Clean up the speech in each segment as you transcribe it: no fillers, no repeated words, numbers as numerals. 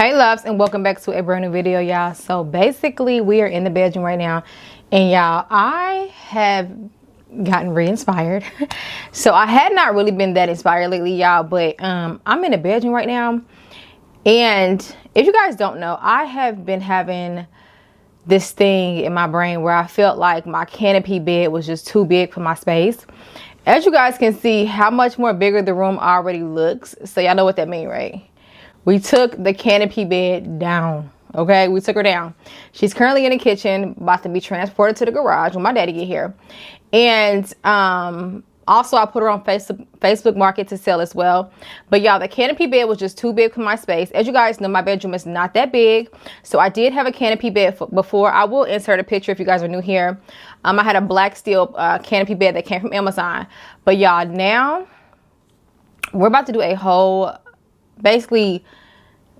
Hey loves, and welcome back to a brand new video, y'all. So basically we are in the bedroom right now, and y'all, I have gotten re-inspired. So I had not really been that inspired lately, y'all, but I'm in the bedroom right now, and if you guys don't know, I have been having this thing in my brain where I felt like my canopy bed was just too big for my space. As you guys can see, how much more bigger the room already looks. So y'all know what that means, right? We took the canopy bed down. Okay, we took her down. She's currently in the kitchen, about to be transported to the garage when my daddy get here. And also I put her on Facebook Market to sell as well. But y'all, the canopy bed was just too big for my space. As you guys know, my bedroom is not that big. So I did have a canopy bed before. I will insert a picture if you guys are new here. I had a black steel canopy bed that came from Amazon. But y'all, now we're about to do a whole basically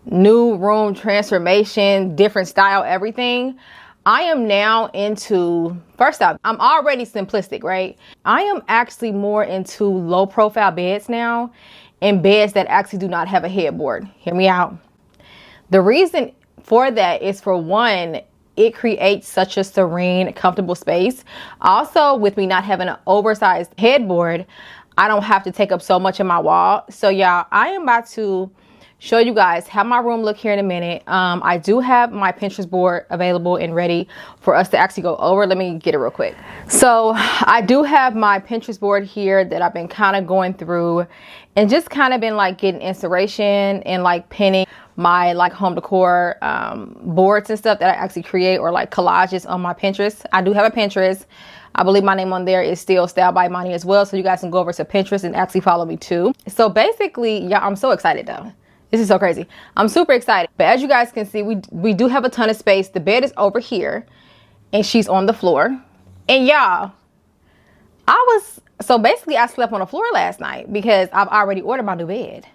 new room transformation, different style, everything. I am now into, first off, I'm already simplistic, right? I am actually more into low profile beds now, and beds that actually do not have a headboard. Hear me out. The reason for that is, for one, it creates such a serene, comfortable space. Also, with me not having an oversized headboard, I don't have to take up so much of my wall. So y'all, I am about to show you guys how my room look here in a minute. I do have my Pinterest board available and ready for us to actually go over. Let me get it real quick. So I do have my Pinterest board here that I've been kind of going through and just kind of been like getting inspiration and like pinning my like home decor boards and stuff that I actually create, or like collages on my Pinterest. I do have a Pinterest. I believe my name on there is still Style by Money as well. So you guys can go over to Pinterest and actually follow me too. So basically, yeah, I'm so excited though. This is so crazy. I'm super excited. But as you guys can see, we do have a ton of space. The bed is over here and she's on the floor. And y'all, so basically I slept on the floor last night because I've already ordered my new bed.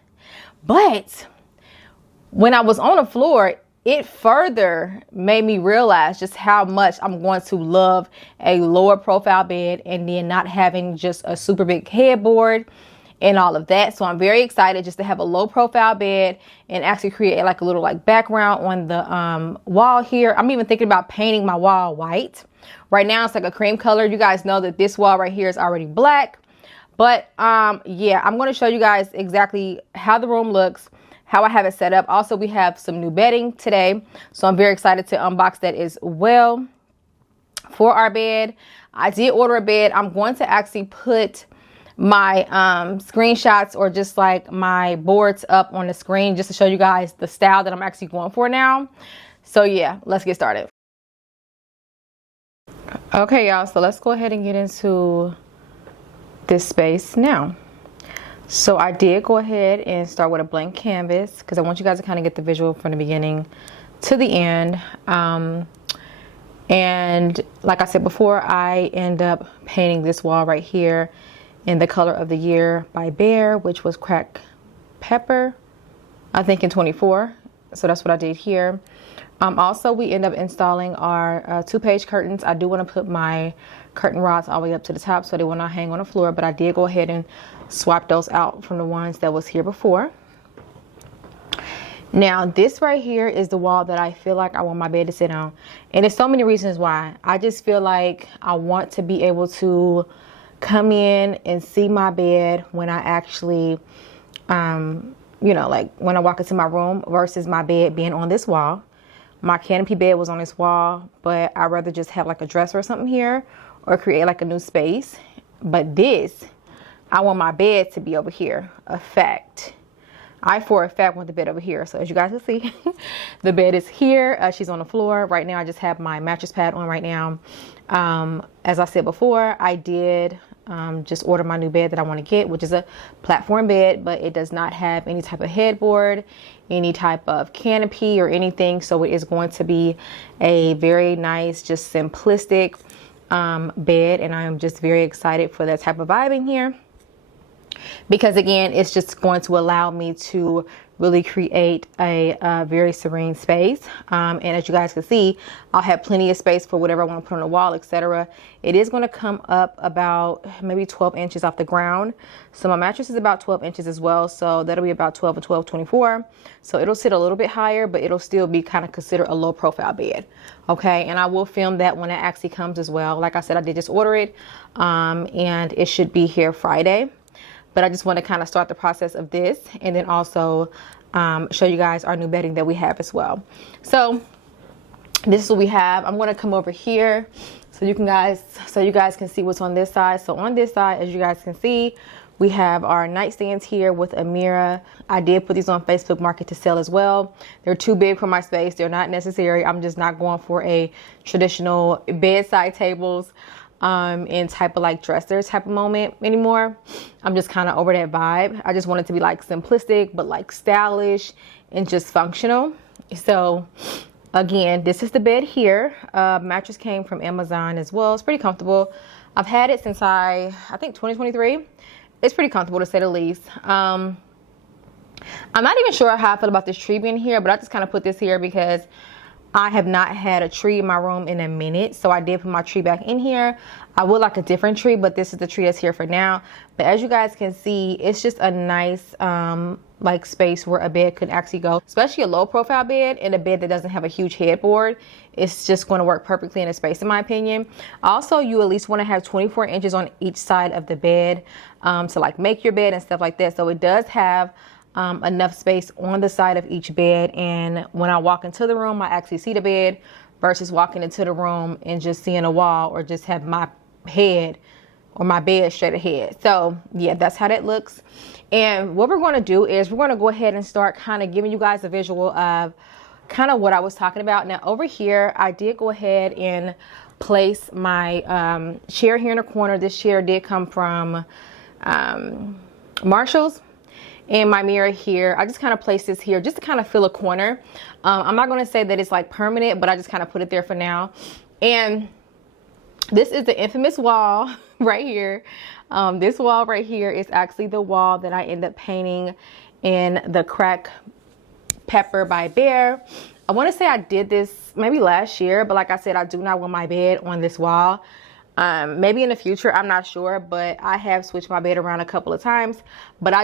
But when I was on the floor, it further made me realize just how much I'm going to love a lower profile bed, and then not having just a super big headboard and all of that. So I'm very excited just to have a low profile bed and actually create like a little like background on the wall here. I'm even thinking about painting my wall white. Right now it's like a cream color. You guys know that this wall right here is already black. But yeah, I'm going to show you guys exactly how the room looks, how I have it set up. Also, we have some new bedding today, so I'm very excited to unbox that as well. For our bed, I did order a bed. I'm going to actually put my screenshots, or just like my boards, up on the screen just to show you guys the style that I'm actually going for now. So yeah, let's get started. Okay y'all, so let's go ahead and get into this space now. So I did go ahead and start with a blank canvas because I want you guys to kind of get the visual from the beginning to the end. And like I said before, I end up painting this wall right here in the color of the year by Bear, which was cracked pepper, I think in 24. So that's what I did here. Also, we end up installing our 2-page curtains. I do want to put my curtain rods all the way up to the top so they will not hang on the floor, but I did go ahead and swap those out from the ones that was here before. Now this right here is the wall that I feel like I want my bed to sit on, and there's so many reasons why. I just feel like I want to be able to come in and see my bed when I actually you know, like when I walk into my room, versus my bed being on this wall. My canopy bed was on this wall, but I'd rather just have like a dresser or something here, or create like a new space. But this, I want my bed to be over here. I for a fact want the bed over here. So as you guys can see, the bed is here. She's on the floor. Right now I just have my mattress pad on right now. As I said before, I did just order my new bed that I want to get, which is a platform bed, but it does not have any type of headboard, any type of canopy or anything. So it is going to be a very nice, just simplistic bed, and I am just very excited for that type of vibe in here, because again, it's just going to allow me to really create a very serene space. And as you guys can see, I'll have plenty of space for whatever I want to put on the wall, etc. It is going to come up about maybe 12 inches off the ground. So my mattress is about 12 inches as well. So that'll be about 12 or 12, 24. So it'll sit a little bit higher, but it'll still be kind of considered a low profile bed. Okay. And I will film that when it actually comes as well. Like I said, I did just order it, and it should be here Friday. But I just want to kind of start the process of this, and then also show you guys our new bedding that we have as well. So this is what we have. I'm going to come over here so you guys can see what's on this side. So on this side, as you guys can see, we have our nightstands here with a mirror. I did put these on Facebook Market to sell as well. They're too big for my space. They're not necessary. I'm just not going for a traditional bedside tables in type of like dresser type of moment anymore. I'm just kind of over that vibe. I just want it to be like simplistic, but like stylish and just functional. So again, this is the bed here. Mattress came from Amazon as well. It's pretty comfortable. I've had it since I think 2023. It's pretty comfortable to say the least. I'm not even sure how I feel about this tree being here, but I just kind of put this here because I have not had a tree in my room in a minute. So I did put my tree back in here. I would like a different tree, but this is the tree that's here for now. But as you guys can see, it's just a nice like space where a bed could actually go, especially a low profile bed and a bed that doesn't have a huge headboard. It's just going to work perfectly in a space, in my opinion. Also, you at least want to have 24 inches on each side of the bed to like make your bed and stuff like that. So it does have enough space on the side of each bed, and when I walk into the room I actually see the bed versus walking into the room and just seeing a wall or just have my head or my bed straight ahead. So yeah, that's how that looks. And what we're going to do is we're going to go ahead and start kind of giving you guys a visual of kind of what I was talking about. Now over here I did go ahead and place my chair here in the corner. This chair did come from Marshall's. And my mirror here, I just kind of placed this here just to kind of fill a corner. I'm not going to say that it's like permanent, but I just kind of put it there for now. And this is the infamous wall right here. This wall right here is actually the wall that I end up painting in the Crack Pepper by Bear. I want to say I did this maybe last year, but like I said, I do not want my bed on this wall. Maybe in the future, I'm not sure, but I have switched my bed around a couple of times. But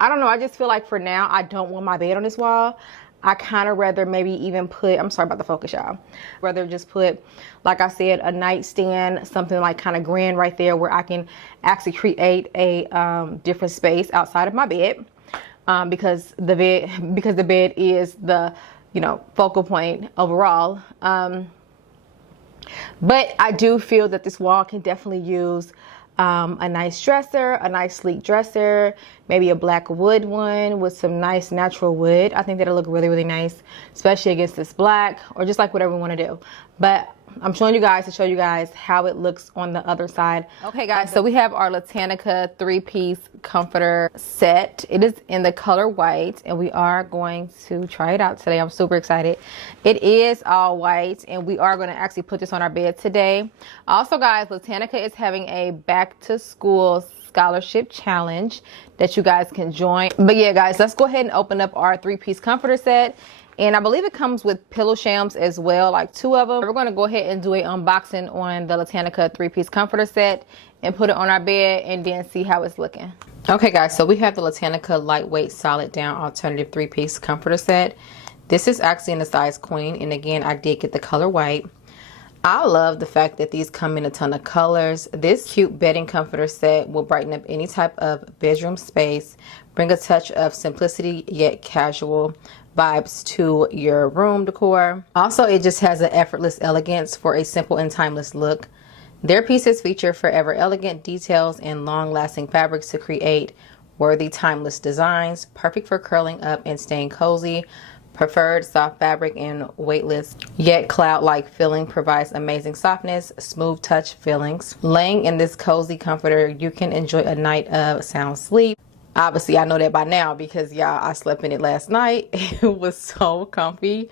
I don't know. I just feel like for now, I don't want my bed on this wall. I kind of rather maybe even put, I'm sorry about the focus, y'all. Rather just put, like I said, a nightstand, something like kind of grand right there where I can actually create a different space outside of my bed. Because the bed is the, focal point overall. But I do feel that this wall can definitely use a nice dresser, a nice sleek dresser, maybe a black wood one with some nice natural wood. I think that'll look really, really nice, especially against this black, or just like whatever we want to do. But I'm showing you guys to show you guys how it looks on the other side. Okay guys, so we have our Latanica 3-piece comforter set. It is in the color white, and we are going to try it out today. I'm super excited. It is all white, and we are going to actually put this on our bed today. Also guys, Latanica is having a back to school scholarship challenge that you guys can join. But yeah guys, let's go ahead and open up our 3-piece comforter set. And I believe it comes with pillow shams as well, like 2 of them. We're going to go ahead and do an unboxing on the Latanica 3-piece comforter set and put it on our bed and then see how it's looking. Okay guys, so we have the Latanica lightweight solid down alternative 3-piece comforter set. This is actually in the size queen, and again I did get the color white. I love the fact that these come in a ton of colors. This cute bedding comforter set will brighten up any type of bedroom space, bring a touch of simplicity yet casual vibes to your room decor. Also, it just has an effortless elegance for a simple and timeless look. Their pieces feature forever elegant details and long-lasting fabrics to create worthy timeless designs, perfect for curling up and staying cozy. Preferred soft fabric and weightless yet cloud-like feeling provides amazing softness, smooth touch feelings. Laying in this cozy comforter, you can enjoy a night of sound sleep. Obviously, I know that by now because y'all, I slept in it last night. It was so comfy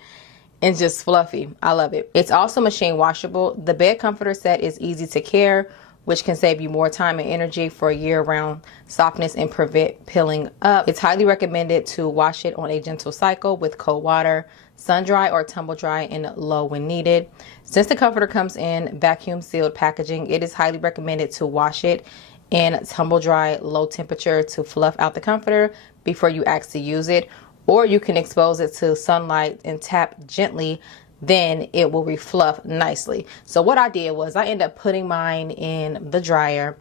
and just fluffy. I love it. It's also machine washable. The bed comforter set is easy to care, which can save you more time and energy for year-round softness and prevent peeling up. It's highly recommended to wash it on a gentle cycle with cold water, sun dry or tumble dry and low when needed. Since the comforter comes in vacuum sealed packaging, it is highly recommended to wash it in tumble dry, low temperature to fluff out the comforter before you actually use it. Or you can expose it to sunlight and tap gently, then it will refluff nicely. So what I did was I ended up putting mine in the dryer.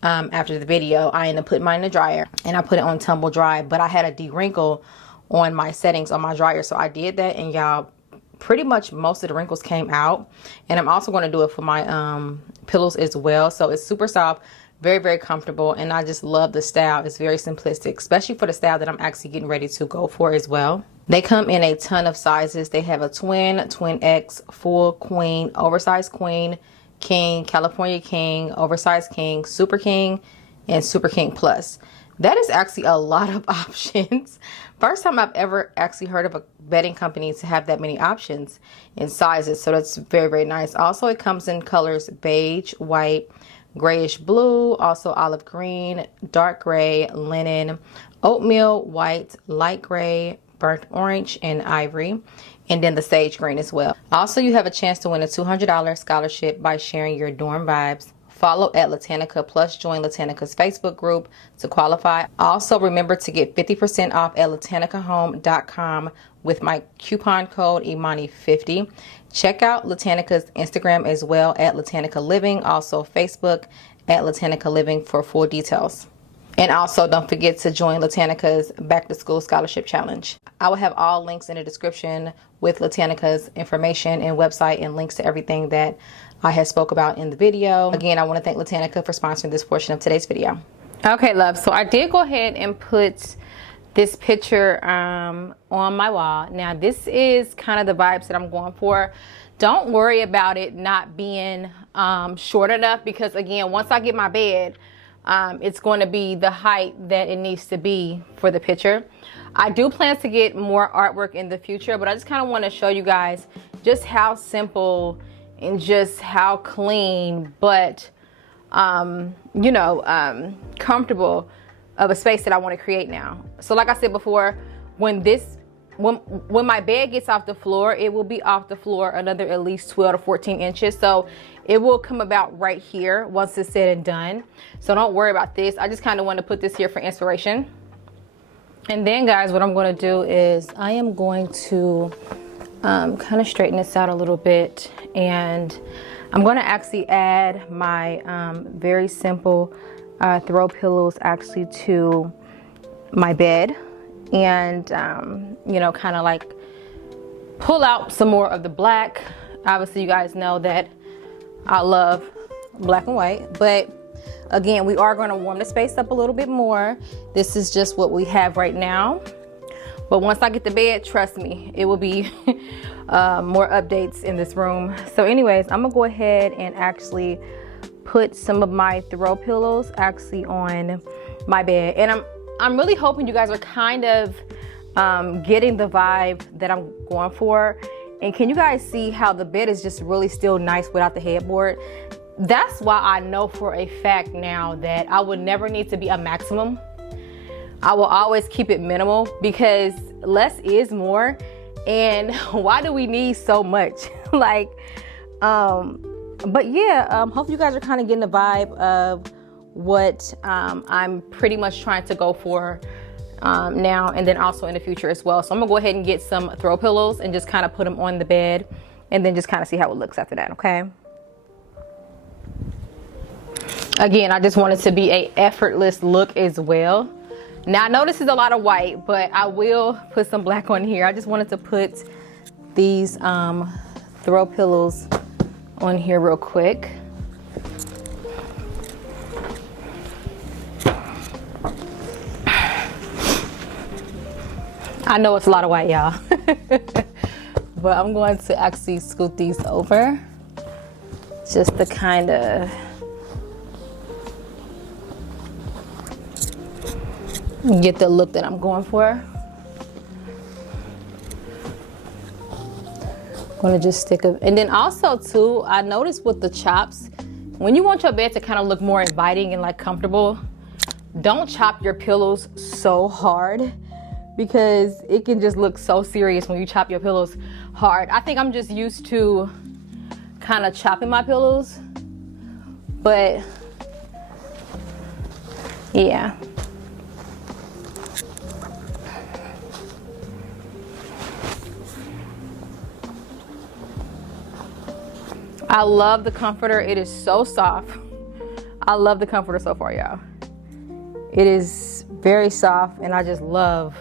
After the video, I ended up putting mine in the dryer and I put it on tumble dry, but I had a de-wrinkle on my settings on my dryer. So I did that, and y'all, pretty much most of the wrinkles came out. And I'm also going to do it for my pillows as well. So it's super soft, very, very comfortable, and I just love the style. It's very simplistic, especially for the style that I'm actually getting ready to go for as well. They come in a ton of sizes. They have a twin, twin X, full queen, oversized queen, king, California king, oversized king, super king, and super king plus. That is actually a lot of options. First time I've ever actually heard of a bedding company to have that many options in sizes, so that's very, very nice. Also, it comes in colors beige, white, grayish blue, also olive green, dark gray, linen, oatmeal, white, light gray, burnt orange, and ivory, and then the sage green as well. Also, you have a chance to win a $200 scholarship by sharing your dorm vibes. Follow at Latanica plus join Latanica's Facebook group to qualify. Also, remember to get 50% off at LatanicaHome.com with my coupon code Imani50. Check out Latanica's Instagram as well at Latanica Living. Also Facebook at Latanica Living for full details. And also don't forget to join Latanica's Back to School Scholarship Challenge. I will have all links in the description with Latanica's information and website and links to everything that I have spoke about in the video. Again, I want to thank Latanica for sponsoring this portion of today's video. Okay, love. So I did go ahead and put this picture on my wall. Now, this is kind of the vibes that I'm going for. Don't worry about it not being short enough, because again, once I get my bed, it's going to be the height that it needs to be for the picture. I do plan to get more artwork in the future, but I just kind of want to show you guys just how simple and just how clean, but you know, comfortable of a space that I want to create now. So like I said before, when my bed gets off the floor, it will be off the floor another at least 12 to 14 inches. So it will come about right here once it's said and done. So don't worry about this. I just kind of want to put this here for inspiration. And then guys, what I'm going to do is I am going to kind of straighten this out a little bit, and I'm going to actually add my very simple throw pillows actually to my bed, and you know, kind of like pull out some more of the black. Obviously you guys know that I love black and white, but again, we are going to warm the space up a little bit more. This is just what we have right now, but once I get to bed, trust me, it will be more updates in this room. So anyways, I'm gonna go ahead and actually put some of my throw pillows actually on my bed, and I'm really hoping you guys are kind of getting the vibe that I'm going for. And can you guys see how the bed is just really still nice without the headboard? That's why I know for a fact now that I would never need to be a maximum. I will always keep it minimal, because less is more. And why do we need so much? Like, but yeah, hope you guys are kind of getting the vibe of what I'm pretty much trying to go for now, and then also in the future as well. So I'm gonna go ahead and get some throw pillows and just kind of put them on the bed, and then just kind of see how it looks after that. Okay. Again, I just want it to be a effortless look as well. Now I know this is a lot of white, but I will put some black on here. I just wanted to put these throw pillows on here real quick. I know it's a lot of white, y'all. But I'm going to actually scoot these over just to kind of get the look that I'm going for. I'm gonna just stick it. And then also too, I noticed with the chops, when you want your bed to kind of look more inviting and like comfortable, don't chop your pillows so hard, because it can just look so serious when you chop your pillows hard. I think I'm just used to kind of chopping my pillows, but yeah. I love the comforter. It is so soft. I love the comforter so far, y'all. It is very soft, and I just love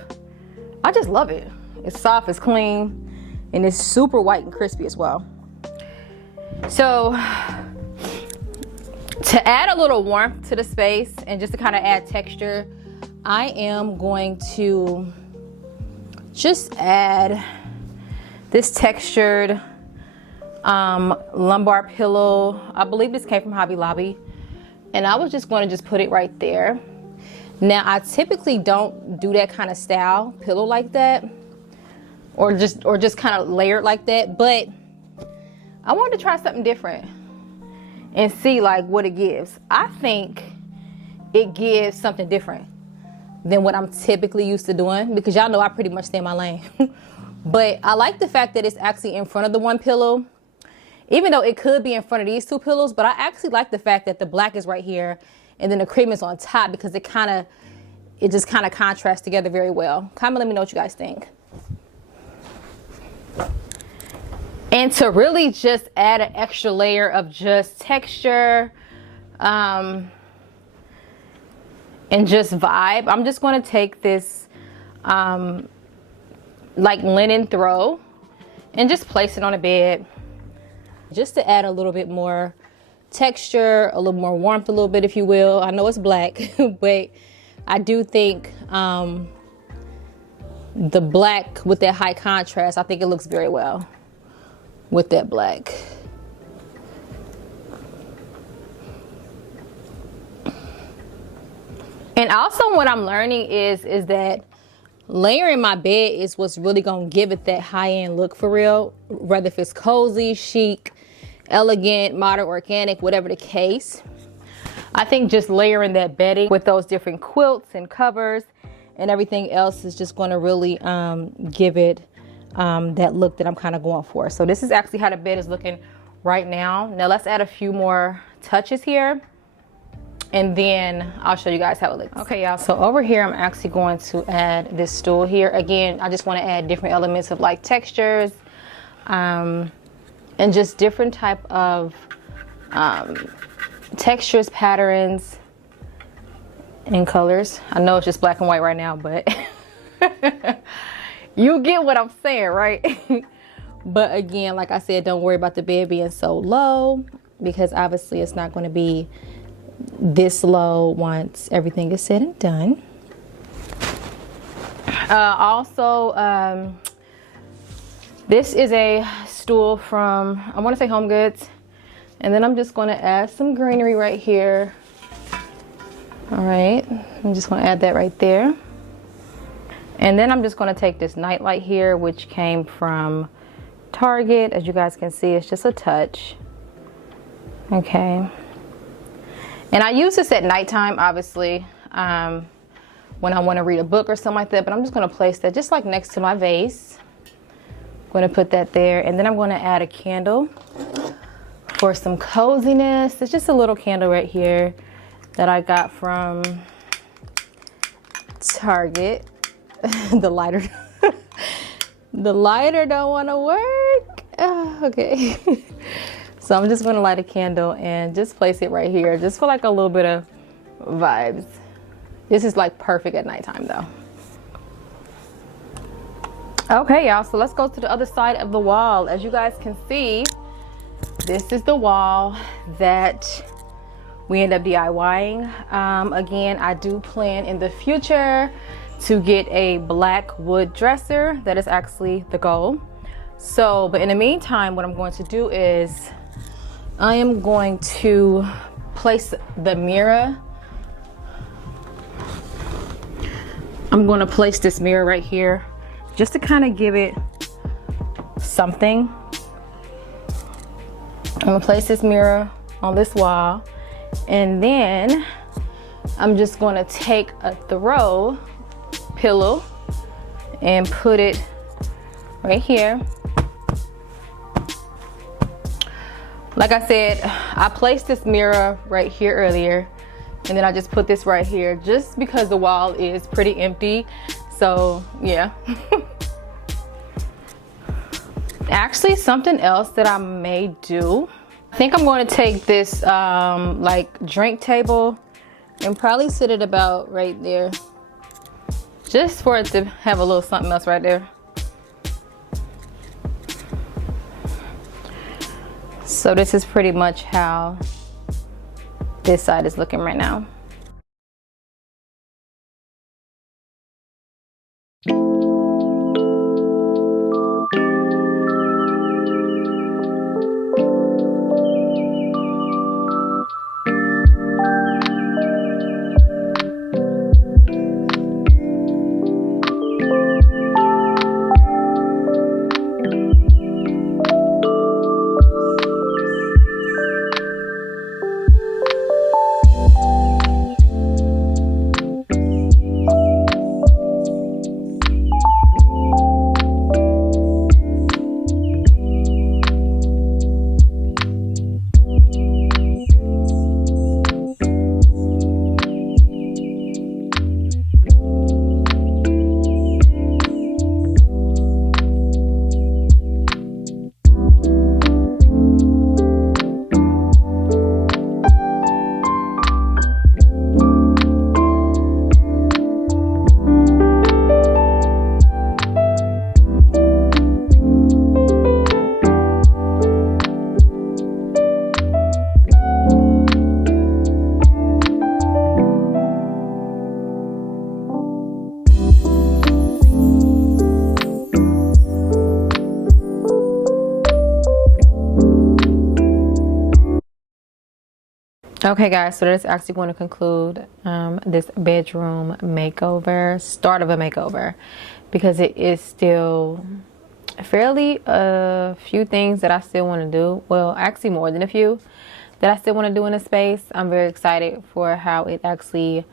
it. It's soft, it's clean, and it's super white and crispy as well. So to add a little warmth to the space and just to kind of add texture, I am going to just add this textured lumbar pillow. I believe this came from Hobby Lobby, and I was just going to just put it right there. Now, I typically don't do that kind of style pillow like that, or just kind of layered like that, but I wanted to try something different and see like what it gives. I think it gives something different than what I'm typically used to doing, because y'all know I pretty much stay in my lane. But I like the fact that it's actually in front of the one pillow, even though it could be in front of these two pillows. But I actually like the fact that the black is right here and then the cream is on top, because it just kind of contrasts together very well. Comment, let me know what you guys think. And to really just add an extra layer of just texture and just vibe, I'm just going to take this like linen throw and just place it on a bed, just to add a little bit more texture, a little more warmth, a little bit, if you will. I know it's black, but I do think the black with that high contrast, I think it looks very well with that black. And also what I'm learning is that layering my bed is what's really gonna give it that high-end look for real, whether if it's cozy, chic, elegant, modern, organic, whatever the case. I think just layering that bedding with those different quilts and covers and everything else is just going to really give it that look that I'm kind of going for. So this is actually how the bed is looking right now. Now let's add a few more touches here, and then I'll show you guys how it looks. Okay, y'all, so over here I'm actually going to add this stool here. Again, I just want to add different elements of like textures and just different type of textures, patterns, and colors. I know it's just black and white right now, but you get what I'm saying, right? But again, like I said, don't worry about the bed being so low, because obviously it's not going to be this low once everything is said and done. Also, this is a stool from, I want to say Home Goods. And then I'm just going to add some greenery right here. All right, I'm just going to add that right there. And then I'm just going to take this nightlight here, which came from Target. As you guys can see, it's just a touch. Okay. And I use this at nighttime, obviously, when I want to read a book or something like that. But I'm just going to place that just like next to my vase. I'm going to put that there. And then I'm going to add a candle for some coziness. It's just a little candle right here that I got from Target. The lighter the lighter don't want to work. Okay. So I'm just going to light a candle and just place it right here, just for like a little bit of vibes. This is like perfect at nighttime though. Okay, y'all, so let's go to the other side of the wall. As you guys can see, this is the wall that we end up DIYing. Again, I do plan in the future to get a black wood dresser. That is actually the goal. So, but in the meantime, what I'm going to do is I am going to place the mirror. I'm going to place this mirror right here just to kind of give it something. I'm going to place this mirror on this wall. And then I'm just going to take a throw pillow and put it right here. Like I said, I placed this mirror right here earlier, and then I just put this right here just because the wall is pretty empty. So yeah. Actually, something else that I may do, I think I'm going to take this like drink table and probably sit it about right there, just for it to have a little something else right there. So this is pretty much how this side is looking right now. Okay guys, so that's actually going to conclude this bedroom makeover, start of a makeover, because it is still fairly a few things that I still want to do. Well, actually more than a few that I still want to do in the space. I'm very excited for how it actually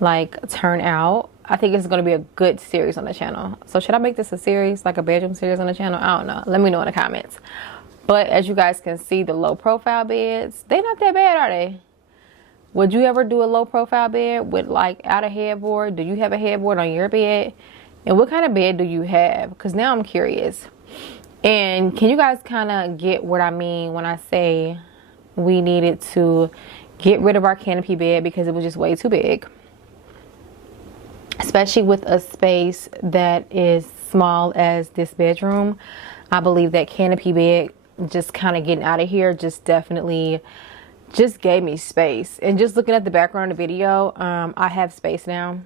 like turn out. I think it's going to be a good series on the channel. So should I make this a series, like a bedroom series on the channel? I don't know. Let me know in the comments. But as you guys can see, the low profile beds, they're not that bad, are they? Would you ever do a low profile bed with like out a headboard? Do you have a headboard on your bed? And what kind of bed do you have? Because now I'm curious. And can you guys kind of get what I mean when I say we needed to get rid of our canopy bed because it was just way too big? Especially with a space that is small as this bedroom. I believe that canopy bed, just kind of getting out of here, just definitely just gave me space. And just looking at the background of the video, I have space now,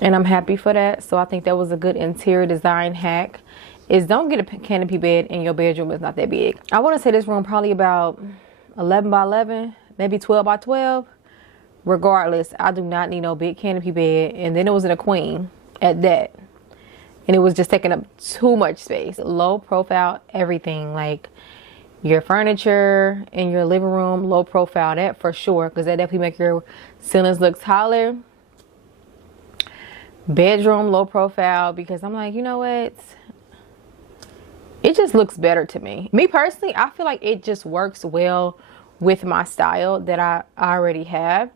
and I'm happy for that. So I think that was a good interior design hack, is don't get a canopy bed in your bedroom. It's not that big. I want to say this room probably about 11 by 11, maybe 12 by 12. Regardless, I do not need no big canopy bed. And then it was in a queen at that, and it was just taking up too much space. Low profile everything, like your furniture in your living room, low profile, that for sure, because that definitely make your ceilings look taller. Bedroom, low profile, because I'm like, you know what? It just looks better to me. Me personally, I feel like it just works well with my style that I already have.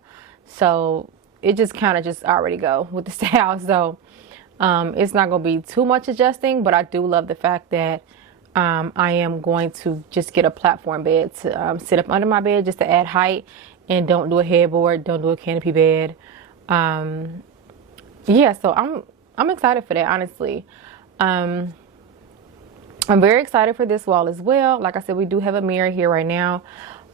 So it just kind of just already go with the style. So it's not going to be too much adjusting, but I do love the fact that I am going to just get a platform bed to sit up under my bed just to add height, and don't do a headboard, don't do a canopy bed. Yeah, so I'm excited for that, honestly. I'm very excited for this wall as well. Like I said, we do have a mirror here right now,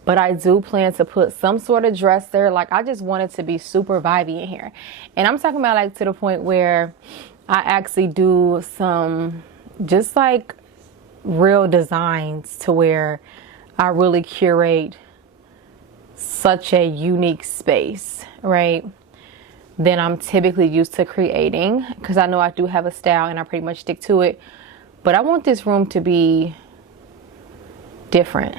but I do plan to put some sort of dresser. Like, I just want it to be super vibey in here. And I'm talking about like to the point where I actually do some just like real designs to where I really curate such a unique space, right? Than I'm typically used to creating, because I know I do have a style and I pretty much stick to it. But I want this room to be different.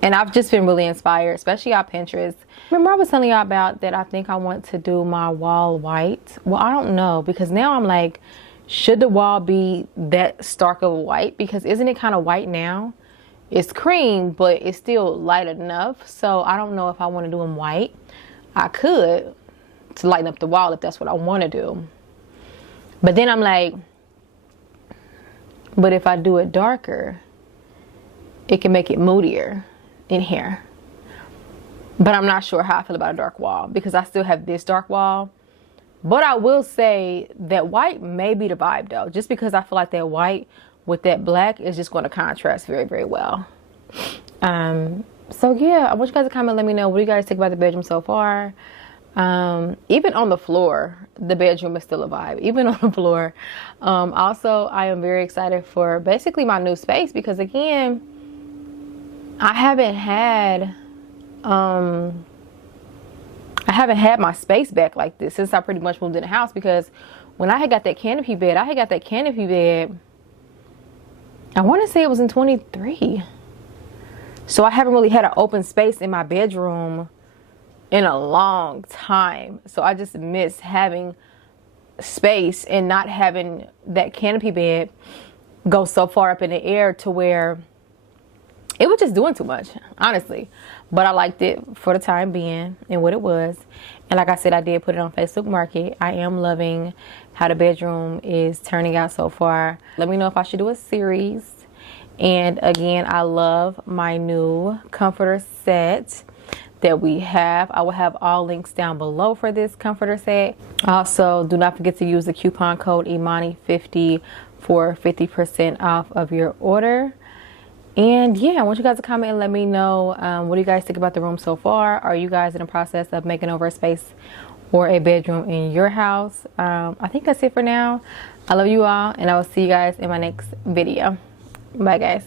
And I've just been really inspired, especially on Pinterest. Remember I was telling y'all about that I think I want to do my wall white. Well, I don't know, because now I'm like, should the wall be that stark of a white? Because isn't it kind of white now? It's cream, but it's still light enough. So I don't know if I want to do them white. I could, to lighten up the wall if that's what I want to do. But then I'm like, but if I do it darker, it can make it moodier in here. But I'm not sure how I feel about a dark wall, because I still have this dark wall. But I will say that white may be the vibe though, just because I feel like that white with that black is just going to contrast very, very well. So yeah, I want you guys to comment, let me know, what do you guys think about the bedroom so far? Even on the floor, the bedroom is still a vibe, even on the floor. Also, I am very excited for basically my new space, because again, I haven't had my space back like this since I pretty much moved in the house. Because when I had got that canopy bed, I want to say it was in 23. So I haven't really had an open space in my bedroom in a long time. So I just miss having space and not having that canopy bed go so far up in the air to where it was just doing too much, honestly. But I liked it for the time being and what it was. And like I said, I did put it on Facebook Market. I am loving how the bedroom is turning out so far. Let me know if I should do a series. And again, I love my new comforter set that we have. I will have all links down below for this comforter set. Also, do not forget to use the coupon code Imani50 for 50% off of your order. And yeah, I want you guys to comment and let me know, what do you guys think about the room so far? Are you guys in the process of making over a space or a bedroom in your house? I think that's it for now. I love you all, and I will see you guys in my next video. Bye guys.